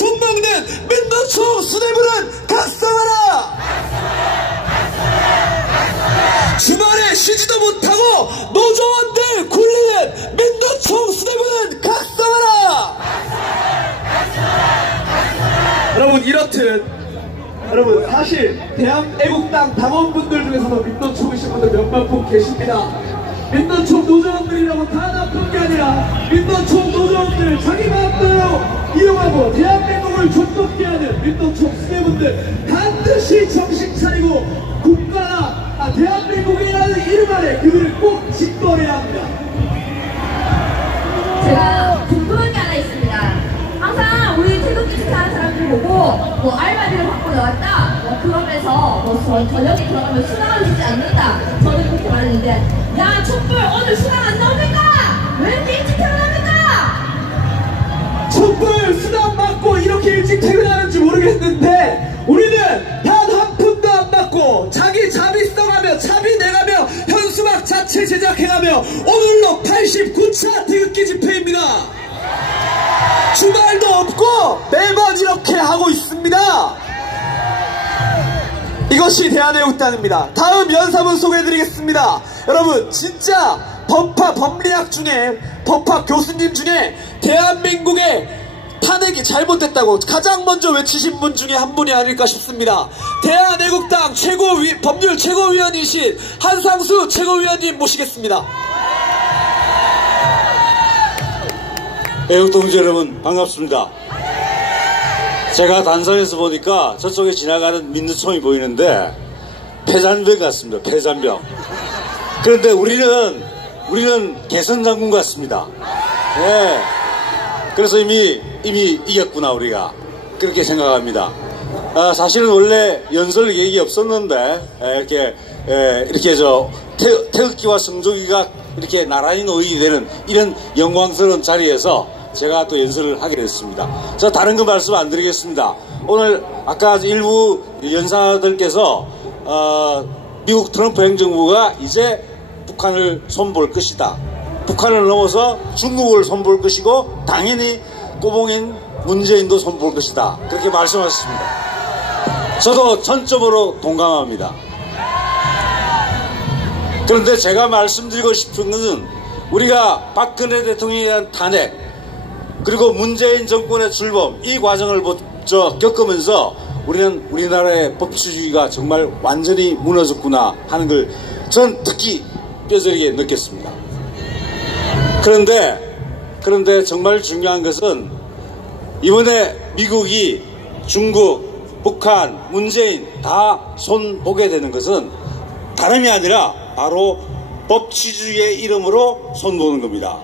총먹는 민노총 수뇌부는 각성하라! 주말에 쉬지도 못하고 노조원들 굴리는 민노총 수뇌부는 각성하라! 여러분, 이렇듯 여러분, 사실 대한애국당 당원분들 중에서도 민노총이신 분들 몇몇 분 계십니다. 민노총 노조원들이라고 다 나쁜 게 아니라 민노총 노조원들 자기 마음대로 이용하고 대한민국을 존속케 하는 민노총 수뇌분들 반드시 정신 차리고 국가나 대한민국이라는 이름 아래 그들을 꼭 징벌해야 합니다. 제가 궁금한 게 하나 있습니다. 항상 우리 태극기 집회하는 사람들 보고 뭐 알바비를 받고 나왔다 그러면서 저녁에 들어가면 수당 을 주지 않는다, 저는 그렇게 말했는데, 야 촛불 오늘 수당 안 나옵니까? 왜 이렇게 일찍 퇴근합니까? 촛불 수당 받고 이렇게 일찍 퇴근하는지 모르겠는데 우리는 단 한 푼도 안 받고 자기 자비 써가며 자비 내가며 현수막 자체 제작해가며 오늘로 89차 태극기 집회입니다. 주말도 없고 매번 이렇게 하고 있습니다. 이것이 대한애국당입니다. 다음 연사문 소개해드리겠습니다. 여러분, 진짜 법리학 중에 법학 교수님 중에 대한민국의 탄핵이 잘못됐다고 가장 먼저 외치신 분 중에 한 분이 아닐까 싶습니다. 대한애국당 법률 최고위원이신 한상수 최고위원님 모시겠습니다. 애국동지 여러분, 반갑습니다. 제가 단상에서 보니까 저쪽에 지나가는 민노총이 보이는데 폐잔병 같습니다. 폐잔병. 그런데 우리는 개선장군 같습니다. 네. 그래서 이미 이겼구나 우리가 그렇게 생각합니다. 사실은 원래 연설 계획이 없었는데 이렇게 태극기와 성조기가 이렇게 나란히 놓이게 되는 이런 영광스러운 자리에서 제가 또 연설을 하게 됐습니다. 저 다른 거 말씀 안 드리겠습니다. 오늘 아까 일부 연사들께서 미국 트럼프 행정부가 이제 북한을 손볼 것이다, 북한을 넘어서 중국을 손볼 것이고 당연히 꼬봉인 문재인도 손볼 것이다, 그렇게 말씀하셨습니다. 저도 전적으로 동감합니다. 그런데 제가 말씀드리고 싶은 것은 우리가 박근혜 대통령에 대한 탄핵 그리고 문재인 정권의 출범 이 과정을 겪으면서 우리는 우리나라의 법치주의가 정말 완전히 무너졌구나 하는 걸 전 특히 뼈저리게 느꼈습니다. 그런데 정말 중요한 것은 이번에 미국이 중국, 북한, 문재인 다 손보게 되는 것은 다름이 아니라 바로 법치주의의 이름으로 손보는 겁니다.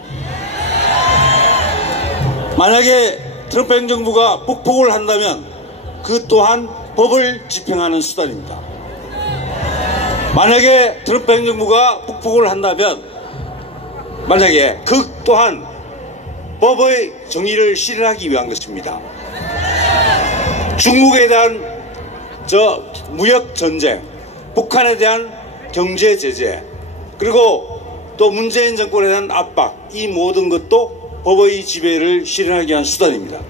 만약에 트럼프 행정부가 북폭을 한다면 그 또한 법을 집행하는 수단입니다. 만약에 트럼프 행정부가 북폭을 한다면 만약에 그 또한 법의 정의를 실현하기 위한 것입니다. 중국에 대한 무역 전쟁, 북한에 대한 경제 제재, 그리고 또 문재인 정권에 대한 압박, 이 모든 것도 법의 지배를 실현하기 위한 수단입니다.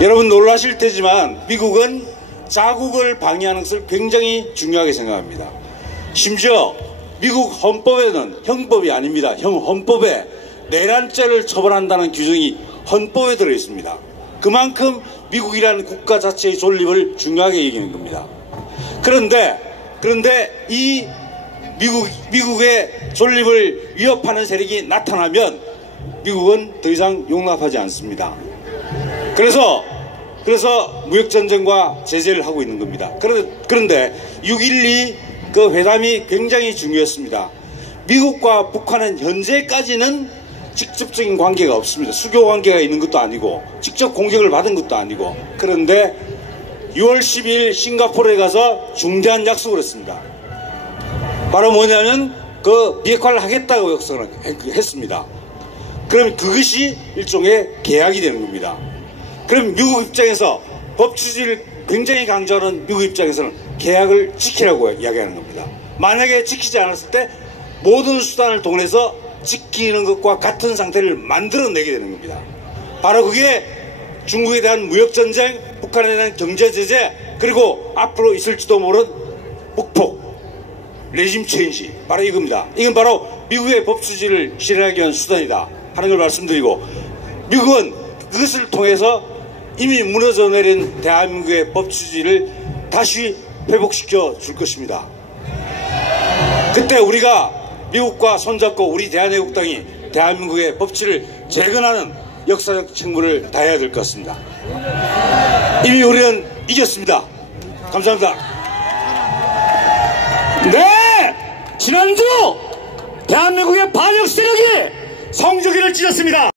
여러분 놀라실 테지만 미국은 자국을 방해하는 것을 굉장히 중요하게 생각합니다. 심지어 미국 헌법에는, 형법이 아닙니다, 헌법에 내란죄를 처벌한다는 규정이 헌법에 들어있습니다. 그만큼 미국이라는 국가 자체의 존립을 중요하게 여기는 겁니다. 그런데 이 미국의 존립을 위협하는 세력이 나타나면 미국은 더 이상 용납하지 않습니다. 그래서 무역전쟁과 제재를 하고 있는 겁니다. 그런데 6.12 그 회담이 굉장히 중요했습니다. 미국과 북한은 현재까지는 직접적인 관계가 없습니다. 수교 관계가 있는 것도 아니고 직접 공격을 받은 것도 아니고, 그런데 6월 10일 싱가포르에 가서 중대한 약속을 했습니다. 바로 뭐냐면 그 비핵화를 하겠다고 약속을 했습니다. 그럼 그것이 일종의 계약이 되는 겁니다. 그럼 미국 입장에서 법치주의를 굉장히 강조하는 미국 입장에서는 계약을 지키라고 이야기하는 겁니다. 만약에 지키지 않았을 때 모든 수단을 동원해서 지키는 것과 같은 상태를 만들어내게 되는 겁니다. 바로 그게 중국에 대한 무역전쟁, 북한에 대한 경제제재, 그리고 앞으로 있을지도 모르는 북폭, 레짐 체인지, 바로 이겁니다. 이건 바로 미국의 법수지를 실현하기 위한 수단이다 하는 걸 말씀드리고, 미국은 그것을 통해서 이미 무너져 내린 대한민국의 법수지를 다시 회복시켜 줄 것입니다. 그때 우리가 미국과 손잡고 우리 대한애국당이 대한민국의 법치를 재건하는 역사적 책무를 다해야 될 것 같습니다. 이미 우리는 이겼습니다. 감사합니다. 네! 지난주 대한민국의 반역 세력이 성조기를 찢었습니다.